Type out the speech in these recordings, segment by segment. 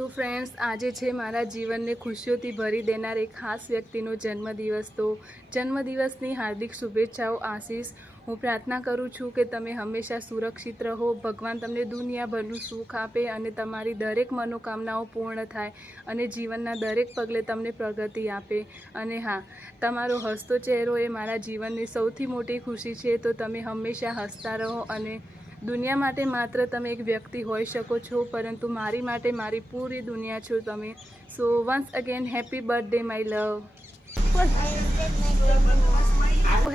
તો ફ્રેન્ડ્સ, આજે છે મારા જીવનને ખુશીઓથી ભરી દેનાર એક ખાસ વ્યક્તિનો જન્મદિવસ. તો જન્મદિવસની હાર્દિક શુભેચ્છાઓ આશીષ. હું પ્રાર્થના કરું છું કે તમે હંમેશા સુરક્ષિત રહો, ભગવાન તમને દુનિયાભરનું સુખ આપે અને તમારી દરેક મનોકામનાઓ પૂર્ણ થાય અને જીવનના દરેક પગલે તમને પ્રગતિ આપે. અને હા, તમારો હસતો ચહેરો એ મારા જીવનની સૌથી મોટી ખુશી છે. તો તમે હંમેશા હસતા રહો અને દુનિયા માટે માત્ર તમે એક વ્યક્તિ હોઈ શકો છો, પરંતુ મારી માટે મારી પૂરી દુનિયા છો તમે. સો once again happy birthday my love.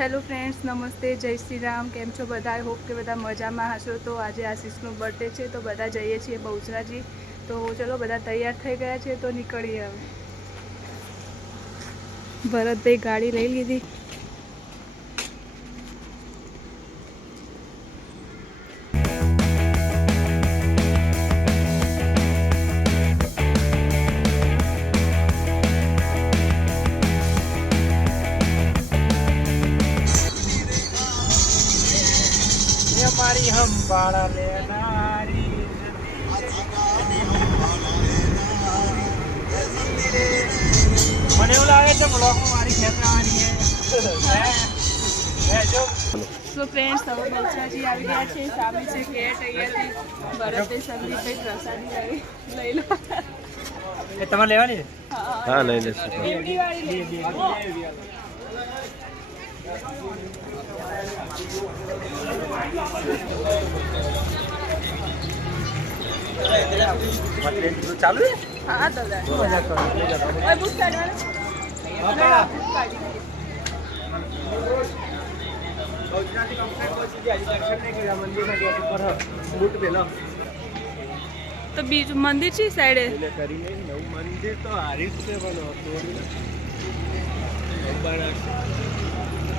Hello friends, નમસ્તે, જય શ્રી રામ. કેમ છો બધા? આઈ હોપ કે બધા મજામાં હશો. તો આજે આશીષનો બર્થડે છે, તો બધા જઈએ છીએ બહુચરાજી. તો ચલો, બધા તૈયાર થઈ ગયા છે, તો નીકળીએ હવે. ભરતભાઈ ગાડી લઈ લીધી. हमारी हम बाड़ा लेनारी મને એવું લાગે છે બ્લોગમાં મારી ખેતરાવાની હે જો. તો ફ્રેન્ડ્સ, હવે બહુચરાજી આવી ગયા છે. સામે છે કેટ. અહીંયાથી ભરતભાઈ સંદીપભાઈ પ્રસાદી લઈ લો. એ તમારે લેવાની છે? હા, લઈ લેશું. લીમડી વાળી લઈ લો. ચાલુ છે? હા દાદા, ઓય બુક કાઢવાનું. તો બીજું મંદિર છે સાઈડે. મંદિર તો હારી જ છે, પણ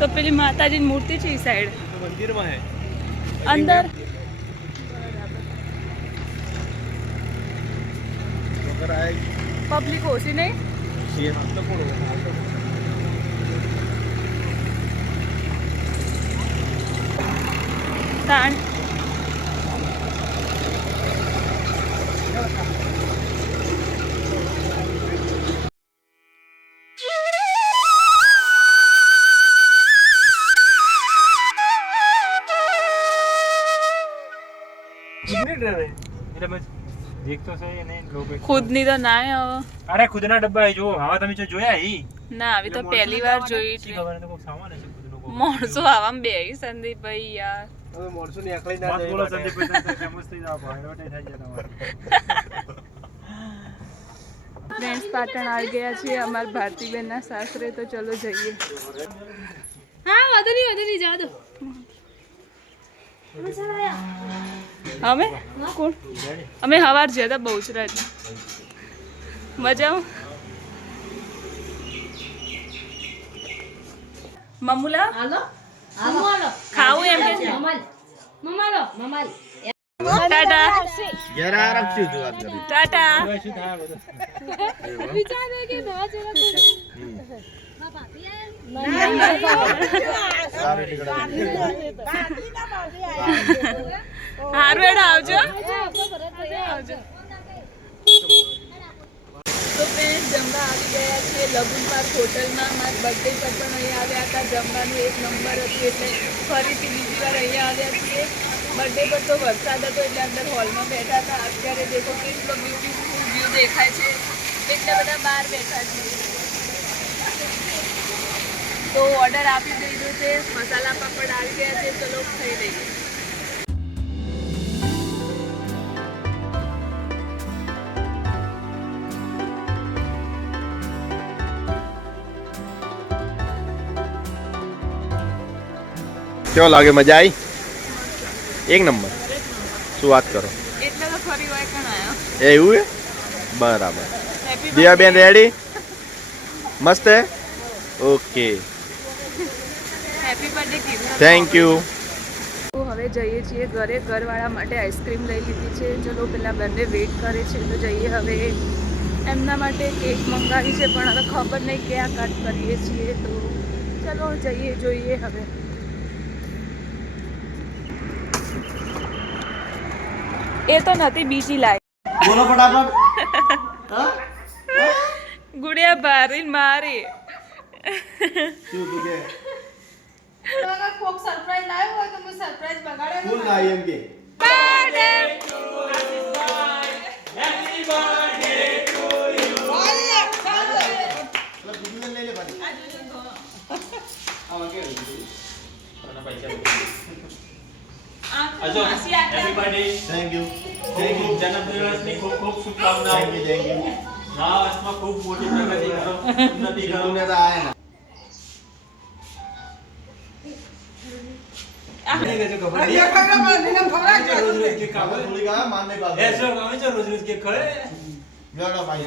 તો પેલી માતાજીની મૂર્તિ છે એ સાઈડ મંદિરમાં હે અંદર. પબ્લિક ઓછી નહીં. તાણ ખુદની તો ના હવે. અરે ખુદના ડબ્બા જો હવે તમે જો જોયા ઈ ના, આવી તો પહેલી વાર જોઈ છે. ખબર નથી કોઈ સામાન હશે ખુદનો કોઈ. માણસો આવામ બે સંદીપભાઈ યાર. હવે મોરસો ની આકલી ના મત બોલો સંદીપભાઈ, તમે ફેમસ થઈ જાવ ભાઈ, રોટે થઈ જાય તમારે. ફ્રેન્ડ્સ, પાટણ આવી ગયા છીએ અમારા ભારતીબેનના સાસરે. તો ચલો જઈએ. હા, વધુ નહીં જવા દો. અમે કોણ? અમે હવાર જ્યાં હતા બહુચરાજી. મજા આવ મમુલા ખાવું એમ કે ટાટા જરા રાખજો જો વાત કરી. ટાટા. શું થાય બધું? હારું એડા આવજો. તો ફ્રેન્ડ્સ, જમવા આવી ગયા છે લગુન પાર્ક હોટલમાં. મારા બર્થડે પર પણ અહીંયા આવ્યા હતા. જમવાનું એક નંબર હતું, એટલે ફરીથી બીજી વાર અહીંયા આવ્યા છીએ. બર્થડે પર તો વરસાદ હતો એટલે અંદર હોલમાં બેઠા હતા. અત્યારે દેખો કેટલો બ્યુટીફુલ વ્યૂ દેખાય છે. એટલા બધા બહાર બેઠા છે. તો ઓર્ડર આપી દીધો છે. મસાલા પાપડ આવી ગયા છે. ચલો ખાઈ લઈએ. કેવો લાગે? મજા આવી? એક નંબર. શું વાત કરો? એટલે તો ફરી વાર કણ આવ્યો. એવું હે? બરાબર. હેપી દિયા બેન રેડી? મસ્ત હે? ઓકે, હેપી બર્થડે કીધું. Thank you. તો હવે જઈએ છીએ ઘરે. ઘરવાળા માટે આઈસ્ક્રીમ લઈ લીધી છે. ચલો, પેલા બંને વેઇટ કરે છે, તો જઈએ હવે. એમના માટે કેક મંગાવી છે, પણ હવે ખબર નહીં ક્યાં કટ કરીએ છીએ. તો ચલો જઈએ, જોઈએ હવે. એ તો નથી, બીજી લાઈ. બોલો ફટાફટ. ગુડિયા ભારી મારી શું તું કે અગર કોક સરપ્રાઈઝ લાવ્યો હોય તો હું સરપ્રાઈઝ બગાડે ફૂલ લાવી એમ કે એટલે બીજું લઈ લે પાછી થેન્ક યુ જન્મદિવસની ખૂબ ખૂબ શુભકામનાઓ. થેન્ક યુ નવા વર્ષમાં ખૂબ મોટી પ્રગતિ કરો, ઉન્નતિ કરો. તું ને તો આયા ના ખબર થોડી કા માનને બાબુ લેડો ભાઈ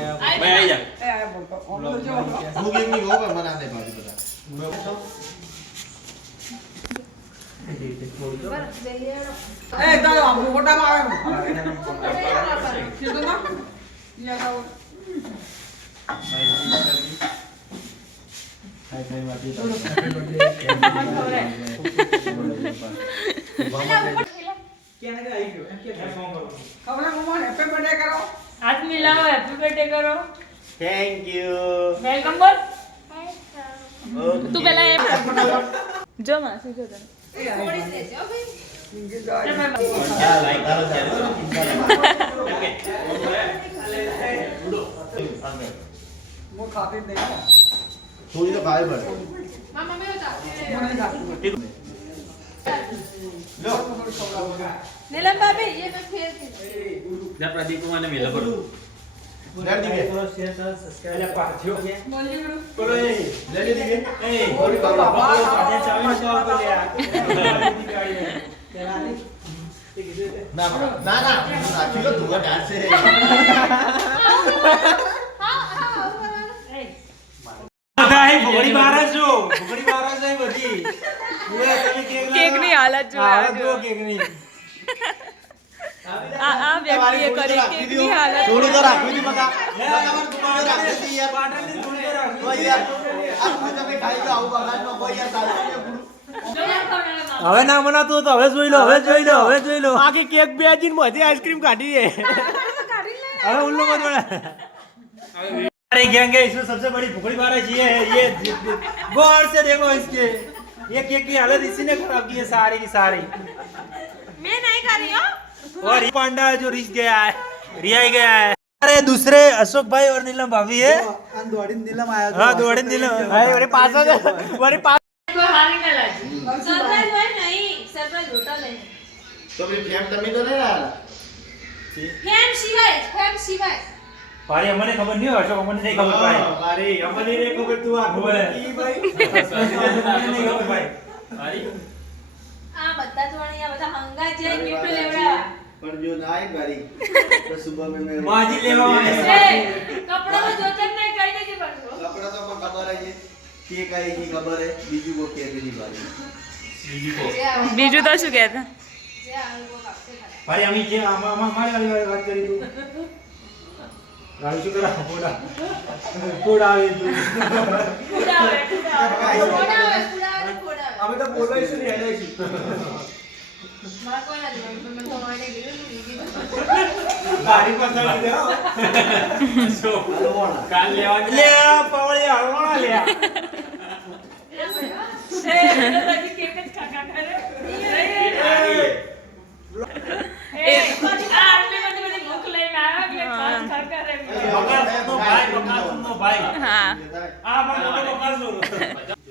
હું કેમ ની ગો મને આને બાજુ બધા હાથ મિલાવો, હેપી બર્થડે કરો. થેન્ક યુ વેલકમ બોલ. તું પેલા એમ જો માસી જો તને થોડી જ લેજો ભાઈ થોડી તો ખાવી પડે મારા મમ્મી લો નીલમ ભાભી ये मैं फेर थी પ્રદીપ કુમારને મેલા પડો. લેડ દીકે બોલો એ. લે લે દીકે એ, થોડી બાબા આજે ચાવી તો આપો લ્યા. ના ના ના રાખી લો તું ડાન્સ છે બધાય ભોગડી બારા છો. ભોગડી બારા છે બધી. એ તમે કેકની હાલત જો હાલત જુઓ કેકની. આ વ્યક્તિએ કરી કેકની હાલત થોડી તો રાખવી હતી બકા તમારે દુકાને રાખી હતી યાર પાટણની થોડી તો રાખી. કોઈ યાર આ કોઈ તમે ખાઈ જાવ આવું બગાડનો કોઈ યાર ચાલશે હવે ના મનાતું તો હવે જોઈ લો, હવે જોઈ લો, હવે જોઈ લો. આખી કેક બે આજીન મોથી આઈસ્ક્રીમ કાઢી દે હવે उल्लू मत बना. हमारे गैंग है इसमें सबसे बड़ी भुखड़ी बारह ये है. ये गौर से देखो इसके ये केक की हालत इसी ने खराब की है सारी की सारी. मैं नहीं कर रही हूँ और ये पांडा है जो रिस गया है, रियाई गया है. अरे दूसरे अशोक भाई और नीलम भाभी है. हाँ दौड़ी नीलम भाई मेरे पास मेरे पास કોઈ હારી ના લાગી. सरप्राइज હોય નહીં સરપ્રાઈઝ હોતા નહીં તો ભાઈ ફેમ તમે તો નહીં આલા ફેમ સિવાય भाई हमने खबर नहीं हो अशोक हमने नहीं खबर भाई. અરે અમને રે ખબર તું આ ખબર હે. ઈ ભાઈ नहीं खबर भाई. આ બધા જોણી આ બધા હંગા જે ગિફ્ટ લેવડાવા પણ જો ના આય ગાડી તો સુબહ में मैं बाजी लेवा वाले. કપડામાં જોતા જ નહીં કઈ નથી પડતો કપડા તો મને ખબર છે કેક આઈ ની ખબર હે બીજું કો કેક ની બારી બીજું તો શું કહેતા જે આલવો કાપશે ખરા ભાઈ અમે જે हमारे वाली बात करी तू राजू शुक्र कोड़ा कोड़ा आवे तू ફોડાવે ફોડાવે અમે તો બોલાઈ છે ને હેડાઈ છે મારા કોઈ ના જોવાનું પણ મને ખવાડે ગયું गाड़ी पर चढ़ गया હલવાણા काल ले पावले हलवाना ले એ તો હજી કેક જ ખાખા કરે. એ આ આટલી બધી ભૂખ લઈને આવ્યા કે ખાસ ખા કરે. बका तो भाई હા आ पर तो बका जो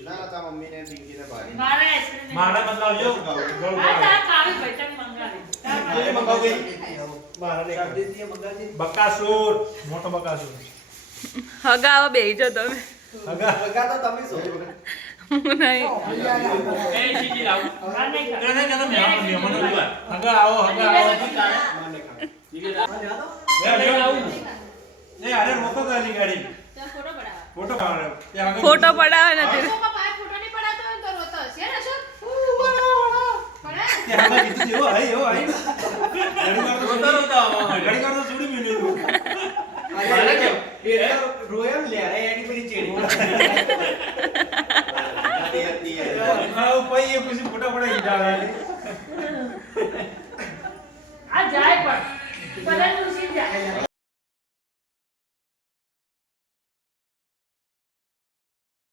ના તા મમ્મી ને પિંકી ને બારી મારે આઈસ્ક્રીમ मारा मतलब जो આ તાર ખાવી ભટક મંગાવી. એ મંગાવજે बकासुर मोटो बकासुर હગાવા બેહી જો તમે हगा હું નહીં આ નહીં ખા. कहने कहता मैं मेहमान हुआ हगा आओ हगा आओ ले आओ ए अरे रोको तो वाली गाड़ी ત્યાં ફોટો પડાવા फोटो पाड़ ये हगा ફોટો પડાવે નથી અશોકમાં પાંચ ફોટો નહીં પડાતો હોય ને તો રોતો હશે ને અશોક પડાય ये हगा कितनी हो आई गाड़ी कर तो गाड़ी कर तो छुड़ी मिली